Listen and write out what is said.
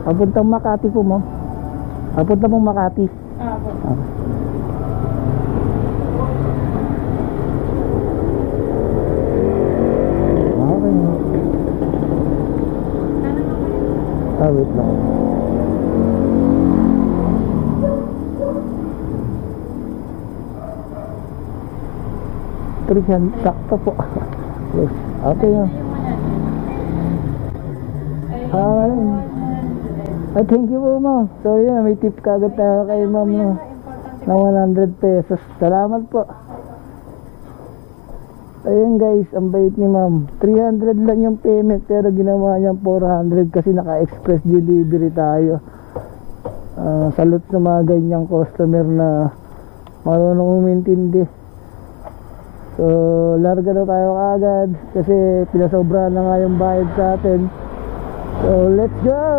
Papuntang Makati po, ma'am. Papunta pong Makati. Po. Okay. Wait lang. Trihan, sakto po. Yes. Okay. Ay, thank you po, ma'am. So yun, may tip kagad tayo kay ma'am, no, na 100 pesos. Salamat po. Ayun guys, ang bait ni ma'am. 300 lang yung payment pero ginawa niya 400 kasi naka-express delivery tayo. Salute sa mga ganyang customer na marunong umintindi. So larga na tayo agad kasi pinasobra na nga yung bayad sa atin. So let's go!